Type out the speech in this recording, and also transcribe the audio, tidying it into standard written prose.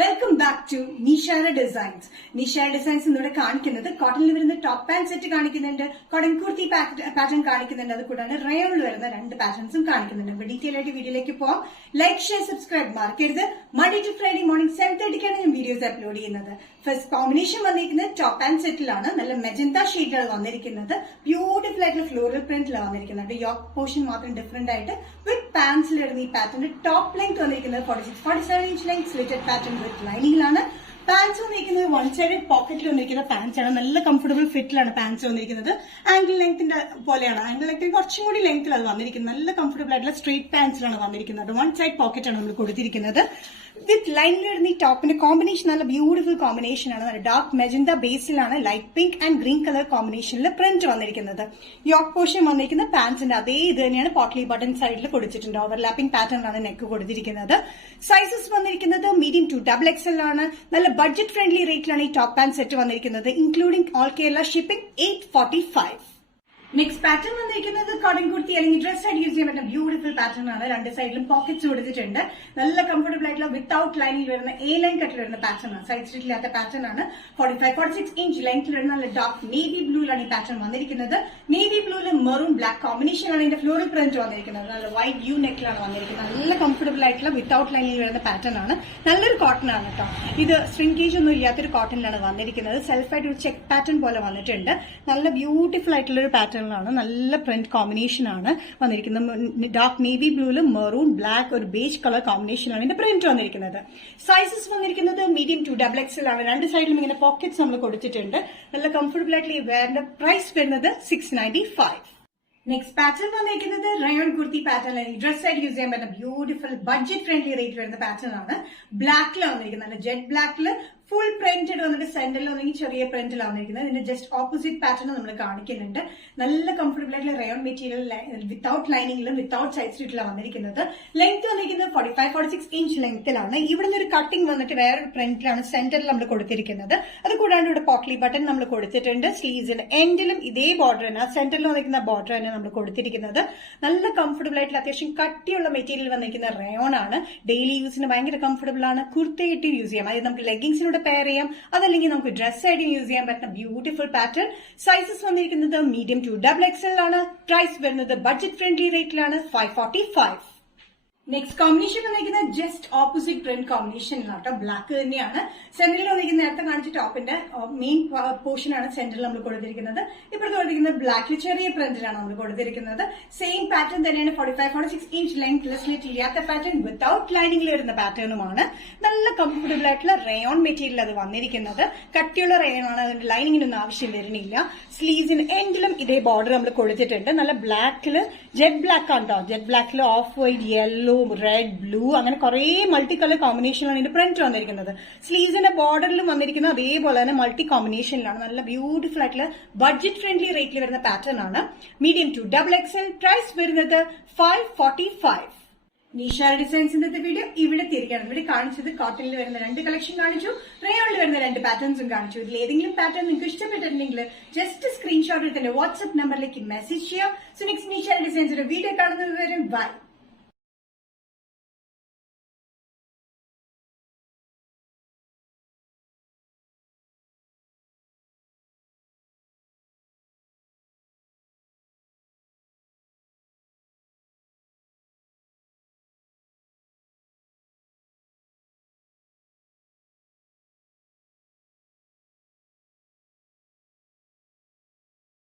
Welcome back to Nishara designs. Nishara designs ഇവിടെ കാണിക്കുന്നത് കോട്ടണിൽ വരുന്ന ടോപ്പ് പാന്റ് സെറ്റ് കാണിക്കുന്നുണ്ട്, കോട്ടൺ കുർത്തി പാറ്റേൺ കാണിക്കുന്നുണ്ട്, അത് കൂടാതെ റയോണിൽ വരുന്ന രണ്ട് പാറ്റേൺസും കാണിക്കുന്നുണ്ട്. അപ്പൊ ഡീറ്റെയിൽ ആയിട്ട് വീഡിയോയിലേക്ക് പോവാം. ലൈക്ക്, ഷെയർ, സബ്സ്ക്രൈബ് മറക്കരുത്. മൺഡേ ടു ഫ്രൈഡേ മോർണിംഗ് 7:30 ഞാൻ വീഡിയോസ് അപ്ലോഡ് ചെയ്യുന്നത്. ഫസ്റ്റ് കോമ്പിനേഷൻ വന്നിരിക്കുന്നത് ടോപ്പ് പാന്റ് സെറ്റിലാണ്. നല്ല മെജന്ത ഷെയ്ഡിലാണ് വന്നിരിക്കുന്നത്. ബ്യൂട്ടിഫുൾ ആയിട്ടുള്ള ഫ്ലോറൽ പ്രിന്റിലാണ് വന്നിരിക്കുന്നത്. യോക്ക് പോർഷൻ മാത്രം ഡിഫറെന്റ് ആയിട്ട് വിത്ത് പാന്റ്സിൽ വരുന്ന ഈ പാറ്റേൺ ടോപ്പ് ലെങ്ത് വന്നിരിക്കുന്നത് 46-47 ഇഞ്ച് ലെങ്ത് സ്ലിറ്റഡ് പാറ്റേൺ ലൈനിങ്ങിലാണ്. പാൻസ് വന്നിരിക്കുന്നത് വൺ സൈഡ് പോക്കറ്റിൽ വന്നിരിക്കുന്ന പാൻസ് ആണ്. നല്ല കംഫർട്ടബിൾ ഫിറ്റിലാണ് പാൻസ് വന്നിരിക്കുന്നത്. ആംഗിൾ ലെങ്ത്തിന്റെ പോലെയാണ്, ആംഗിൾ ലെങ്ത്തിന് കുറച്ചും കൂടി ലെങ്ത്തിൽ അത് വന്നിരിക്കുന്നത്. നല്ല കംഫർട്ടബിൾ ആയിട്ടുള്ള സ്ട്രീറ്റ് പാൻസിലാണ് വന്നിരിക്കുന്നത്. വൺ സൈഡ് പോക്കറ്റ് ആണ് നമ്മൾ കൊടുത്തിരിക്കുന്നത്. വിത്ത് ലൈനിൽ വരുന്ന ഈ ടോപ്പിന്റെ കോമ്പിനേഷൻ നല്ല ബ്യൂട്ടിഫുൾ കോമ്പിനേഷൻ ആണ്. നല്ല ഡാർക്ക് മെജന്ത ബേസിലാണ് light pink and green colour കോമ്പിനേഷനിൽ പ്രിന്റ് വന്നിരിക്കുന്നത്. യോക്ക് പോർഷൻ വന്നിരിക്കുന്ന പാൻസിന്റെ അതേ ഇത് തന്നെയാണ് പോട്ട്ലി ബട്ടൺ സൈഡിൽ കൊടുത്തിട്ടുണ്ട്. ഓവർലാപ്പിംഗ് പാറ്റേണിലാണ് നെക്ക് കൊടുത്തിരിക്കുന്നത്. സൈസസ് വന്നിരിക്കുന്നത് മീഡിയം ടു XXL ആണ്. നല്ല ബഡ്ജറ്റ് ഫ്രണ്ട്ലി റേറ്റിലാണ് ഈ ടോപ്പ് പാന്റ് സെറ്റ് വന്നിരിക്കുന്നത്. Including all Kerala shipping 845. Next pattern വന്നിരിക്കുന്നത് കോട്ടൺ കുർത്തി അല്ലെങ്കിൽ ഡ്രസ് ആയിട്ട് യൂസ് ചെയ്യാൻ പറ്റുന്ന ബ്യൂട്ടിഫുൾ പാറ്റേൺ ആണ്. രണ്ട് സൈഡിലും പോക്കറ്റ്സ് കൊടുത്തിട്ടുണ്ട്. നല്ല കംഫർട്ടബിൾ ആയിട്ടുള്ള വിത്തൌട്ട് ലൈനിൽ വരുന്ന ലൈൻ കട്ടിൽ വരുന്ന പാറ്റേൺ ആണ്. സൈഡ് സ്റ്റിച്ച് ഇല്ലാത്ത പാറ്റേൺ ആണ്. 45-46 ഇഞ്ച് ലെങ്ത്തിൽ വരുന്ന നല്ല ഡാർക്ക് നേവി ബ്ലൂയിലാണ് ഈ പാറ്റേൺ വന്നിരിക്കുന്നത്. നേവി ബ്ലൂവിൽ മെറൂൺ ബ്ലാക്ക് കോമ്പിനേഷനാണ് ഇതിന്റെ ഫ്ലോറൽ പ്രിന്റ് വന്നിരിക്കുന്നത്. നല്ല വൈറ്റ് യു നെക്കിലാണ് വന്നിരിക്കുന്നത്. നല്ല കംഫർട്ടബിൾ ആയിട്ടുള്ള വിത്തൌട്ട് ലൈനിൽ വരുന്ന പാറ്റേൺ ആണ്. നല്ലൊരു കോട്ടൺ ആണ് കേട്ടോ. ഇത് ശ്രിങ്കേജ് ഒന്നും ഇല്ലാത്തൊരു കോട്ടണിലാണ് വന്നിരിക്കുന്നത്. സെൽഫായിട്ട് ഒരു ചെക്ക് പാറ്റേൺ പോലെ വന്നിട്ടുണ്ട്. നല്ല ബ്യൂട്ടിഫുൾ ആയിട്ടുള്ള ഒരു പാറ്റേൺ ആണ്. നല്ല പ്രിന്റ് കോമ്പിനേഷൻ ആണ് വന്നിരിക്കുന്നത്. ഡാർക്ക് നേവി ബ്ലൂവിൽ മെറൂൺ ബ്ലാക്ക് ഒരു ബേജ് കളർ കോമ്പിനേഷനാണ് ഇതിന്റെ പ്രിന്റ് വന്നിരിക്കുന്നത്. സൈസസ് വന്നിരിക്കുന്നത് മീഡിയം ടു XXL ആണ്. രണ്ട് സൈഡിലും ഇങ്ങനെ പോക്കറ്റ്സ് നമ്മൾ കൊടുത്തിട്ടുണ്ട്. നല്ല കംഫർട്ടബിൾ ആയിട്ടുള്ള ഈ വെയറിന്റെ പ്രൈസ് വരുന്നത് 695. നെക്സ്റ്റ് പാറ്റേൺ വന്നിരിക്കുന്നത് റയോൺ കുർത്തി പാറ്റേൺ ആണ്. ഡ്രസ് ആയിട്ട് യൂസ് ചെയ്യാൻ പറ്റുന്ന ബ്യൂട്ടിഫുൾ ബഡ്ജറ്റ് ഫ്രണ്ട്ലി റേറ്റ് വരുന്ന പാറ്റേൺ ആണ്. ബ്ലാക്കിലാണ് വന്നിരിക്കുന്നത്. ജെറ്റ് ബ്ലാക്കിൽ ഫുൾ പ്രിന്റഡ് വന്നിട്ട് സെന്ററിൽ വന്നെങ്കിൽ ചെറിയ പ്രിന്റിലാണ് വന്നിരിക്കുന്നത്. ഇതിന്റെ ജസ്റ്റ് ഓപ്പോസിറ്റ് പാറ്റേൺ നമ്മൾ കാണിക്കുന്നുണ്ട്. നല്ല കംഫർട്ടബിൾ ആയിട്ടുള്ള റയോൺ മെറ്റീരിയൽ വിത്തൌട്ട് ലൈനിങ്ങിലും വിത്തൌട്ട് സൈഡ് സ്റ്റിച്ചിലാണ് വന്നിരിക്കുന്നത്. ലെങ്ത് വന്നിരിക്കുന്നത് 45-46 ഇഞ്ച് ലെങ്ത്തിലാണ്. ഇവിടെ നിന്ന് ഒരു കട്ടിംഗ് വന്നിട്ട് വേറൊരു പ്രിന്റിലാണ് സെന്ററിൽ നമ്മൾ കൊടുത്തിരിക്കുന്നത്. അത് കൂടാണ്ട് ഇവിടെ പോട്ട്ലി ബട്ടൺ നമ്മൾ കൊടുത്തിട്ടുണ്ട്. സ്ലീവ്സിന്റെ എൻഡിലും ഇതേ ബോർഡർ തന്നെ, സെന്ററിൽ വന്നിരിക്കുന്ന ബോർഡർ തന്നെ നമ്മൾ കൊടുത്തിരിക്കുന്നത്. നല്ല കംഫർട്ടബിൾ ആയിട്ടുള്ള അത്യാവശ്യം കട്ടിയുള്ള മെറ്റീരിയൽ വന്നിരിക്കുന്ന റയോൺ ആണ്. ഡെയിലി യൂസിന് ഭയങ്കര കംഫർട്ടബിൾ ആണ്. കുർത്തയായിട്ട് യൂസ് ചെയ്യാം. അതായത് നമുക്ക് ലെഗിങ്സിനോട് പെയർ ചെയ്യാം, അതല്ലെങ്കിൽ നമുക്ക് ഡ്രസ് ആയിട്ട് യൂസ് ചെയ്യാൻ പറ്റുന്ന ബ്യൂട്ടിഫുൾ പാറ്റേൺ. സൈസസ് വന്നിരിക്കുന്നത് മീഡിയം ടു XXL ആണ്. പ്രൈസ് വരുന്നത് ബഡ്ജറ്റ് ഫ്രണ്ട്ലി റേറ്റിലാണ് 545. നെക്സ്റ്റ് കോമ്പിനേഷൻ വന്നിരിക്കുന്നത് ജസ്റ്റ് ഓപ്പോസിറ്റ് പ്രിന്റ് കോമ്പിനേഷനിലാണ്. ബ്ലാക്ക് തന്നെയാണ്. സെന്ററിൽ വന്നിരിക്കുന്ന നേരത്തെ കാണിച്ച ടോപ്പിന്റെ മെയിൻ പോർഷൻ ആണ് സെന്ററിൽ നമ്മൾ കൊടുത്തിരിക്കുന്നത്. ഇപ്പോഴത്തെ കൊടുത്തിരിക്കുന്നത് ബ്ലാക്കിൽ ചെറിയ പ്രിന്റിലാണ് നമ്മൾ കൊടുത്തിരിക്കുന്നത്. സെയിം പാറ്റേൺ തന്നെയാണ്. 45-46 ഇഞ്ച് ലെങ്ത് സ്ലിറ്റ് ഇല്ലാത്ത പാറ്റേൺ വിത്തൌട്ട് ലൈനിങ്ങിൽ വരുന്ന പാറ്റേണുമാണ്. നല്ല കംഫർട്ടബിൾ ആയിട്ടുള്ള റയോൺ മെറ്റീരിയൽ അത് വന്നിരിക്കുന്നത്. കട്ടിയുള്ള റയോൺ ആണ്. അതിന്റെ ലൈനിങ്ങിനൊന്നും ആവശ്യം വരുന്നില്ല. സ്ലീവ്സിന് എൻഡിലും ഇതേ ബോർഡർ നമ്മൾ കൊടുത്തിട്ടുണ്ട്. നല്ല ബ്ലാക്കിൽ ജെറ്റ് ബ്ലാക്ക് ആണ് കേട്ടോ. ജെറ്റ് ബ്ലാക്കിൽ off white, yellow, red, blue അങ്ങനെ കുറെ മൾട്ടി കളർ കോമ്പിനേഷനിലാണ് ഇതിന്റെ പ്രിന്റ് വന്നിരിക്കുന്നത്. സ്ലീവ്സിന്റെ ബോർഡറിലും വന്നിരിക്കുന്നത് അതേപോലെ തന്നെ മൾട്ടി കോമ്പിനേഷനിലാണ്. നല്ല ബ്യൂട്ടിഫുൾ ആയിട്ടുള്ള ബഡ്ജറ്റ് ഫ്രണ്ട്ലി റേറ്റിൽ വരുന്ന പാറ്റേൺ ആണ്. Medium to XXL. പ്രൈസ് വരുന്നത് 545. നിഷാര ഡിസൈൻസിന്റെ വീഡിയോ ഇവിടെ തിരികെയാണ്. ഇവിടെ കാണിച്ചത് കോട്ടണിൽ വരുന്ന രണ്ട് കളക്ഷൻ കാണിച്ചു, റയോണിൽ വരുന്ന രണ്ട് പാറ്റേൺസും കാണിച്ചു. ഇതിൽ ഏതെങ്കിലും പാറ്റേൺ നിങ്ങൾക്ക് ഇഷ്ടപ്പെട്ടിട്ടുണ്ടെങ്കിൽ ജസ്റ്റ് സ്ക്രീൻഷോട്ട് എടുത്ത് വാട്സ്ആപ്പ് നമ്പറിലേക്ക് മെസ്സേജ് ചെയ്യാം. സോ നെക്സ്റ്റ് നിഷാര ഡിസൈൻസിന്റെ വീഡിയോ കാണുന്നത് വരെ ബൈ.